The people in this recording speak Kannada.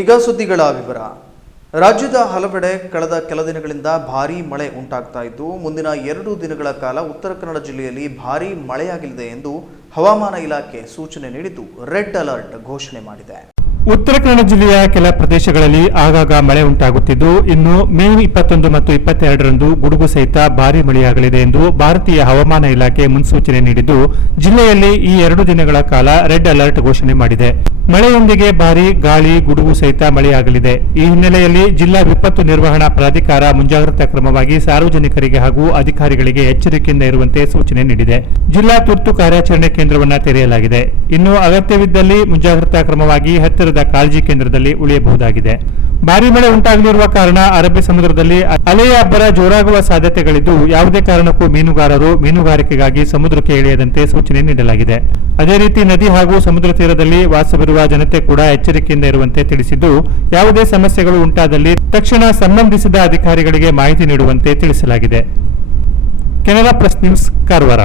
ಈಗ ಸುದ್ದಿಗಳ ವಿವರ ರಾಜ್ಯದ ಹಲವೆಡೆ ಕಳೆದ ಕೆಲ ದಿನಗಳಿಂದ ಭಾರೀ ಮಳೆ ಉಂಟಾಗ್ತಾ ಇದ್ದು, ಮುಂದಿನ ಎರಡು ದಿನಗಳ ಕಾಲ ಉತ್ತರ ಕನ್ನಡ ಜಿಲ್ಲೆಯಲ್ಲಿ ಭಾರೀ ಮಳೆಯಾಗಲಿದೆ ಎಂದು ಹವಾಮಾನ ಇಲಾಖೆ ಸೂಚನೆ ನೀಡಿದ್ದು, ರೆಡ್ ಅಲರ್ಟ್ ಘೋಷಣೆ ಮಾಡಿದೆ. ಉತ್ತರ ಕನ್ನಡ ಜಿಲ್ಲೆಯ ಕೆಲ ಪ್ರದೇಶಗಳಲ್ಲಿ ಆಗಾಗ ಮಳೆ ಉಂಟಾಗುತ್ತಿದ್ದು, ಇನ್ನು ಮೇ ಇಪ್ಪತ್ತೊಂದು ಮತ್ತು ಇಪ್ಪತ್ತೆರಡರಂದು ಗುಡುಗು ಸಹಿತ ಭಾರೀ ಮಳೆಯಾಗಲಿದೆ ಎಂದು ಭಾರತೀಯ ಹವಾಮಾನ ಇಲಾಖೆ ಮುನ್ಸೂಚನೆ ನೀಡಿದ್ದು, ಜಿಲ್ಲೆಯಲ್ಲಿ ಈ ಎರಡು ದಿನಗಳ ಕಾಲ ರೆಡ್ ಅಲರ್ಟ್ ಘೋಷಣೆ ಮಾಡಿದೆ. ಮಳೆಯೊಂದಿಗೆ ಭಾರೀ ಗಾಳಿ, ಗುಡುಗು ಸಹಿತ ಮಳೆಯಾಗಲಿದೆ. ಈ ಹಿನ್ನೆಲೆಯಲ್ಲಿ ಜಿಲ್ಲಾ ವಿಪತ್ತು ನಿರ್ವಹಣಾ ಪ್ರಾಧಿಕಾರ ಮುಂಜಾಗ್ರತಾ ಕ್ರಮವಾಗಿ ಸಾರ್ವಜನಿಕರಿಗೆ ಹಾಗೂ ಅಧಿಕಾರಿಗಳಿಗೆ ಎಚ್ಚರಿಕೆಯಿಂದ ಇರುವಂತೆ ಸೂಚನೆ ನೀಡಿದೆ. ಜಿಲ್ಲಾ ತುರ್ತು ಕಾರ್ಯಾಚರಣೆ ಕೇಂದ್ರವನ್ನು ತೆರೆಯಲಾಗಿದೆ. ಇನ್ನು ಅಗತ್ಯವಿದ್ದಲ್ಲಿ ಮುಂಜಾಗ್ರತಾ ಕ್ರಮವಾಗಿ ಹತ್ತಿರದ ಕಾಳಜಿ ಕೇಂದ್ರದಲ್ಲಿ ಉಳಿಯಬಹುದಾಗಿದೆ. ಭಾರೀ ಮಳೆ ಉಂಟಾಗಲಿರುವ ಕಾರಣ ಅರಬ್ಬಿ ಸಮುದ್ರದಲ್ಲಿ ಅಲೆಯ ಅಬ್ಬರ ಜೋರಾಗುವ ಸಾಧ್ಯತೆಗಳಿದ್ದು, ಯಾವುದೇ ಕಾರಣಕ್ಕೂ ಮೀನುಗಾರರು ಮೀನುಗಾರಿಕೆಗಾಗಿ ಸಮುದ್ರಕ್ಕೆ ಇಳಿಯದಂತೆ ಸೂಚನೆ ನೀಡಲಾಗಿದೆ. ಅದೇ ರೀತಿ ನದಿ ಹಾಗೂ ಸಮುದ್ರ ತೀರದಲ್ಲಿ ವಾಸವಿರುವ ಜನತೆ ಕೂಡ ಎಚ್ಚರಿಕೆಯಿಂದ ಇರುವಂತೆ ತಿಳಿಸಿದ್ದು, ಯಾವುದೇ ಸಮಸ್ಯೆಗಳು ಉಂಟಾದಲ್ಲಿ ತಕ್ಷಣ ಸಂಬಂಧಿಸಿದ ಅಧಿಕಾರಿಗಳಿಗೆ ಮಾಹಿತಿ ನೀಡುವಂತೆ ತಿಳಿಸಲಾಗಿದೆ. Canara press news, Karwar.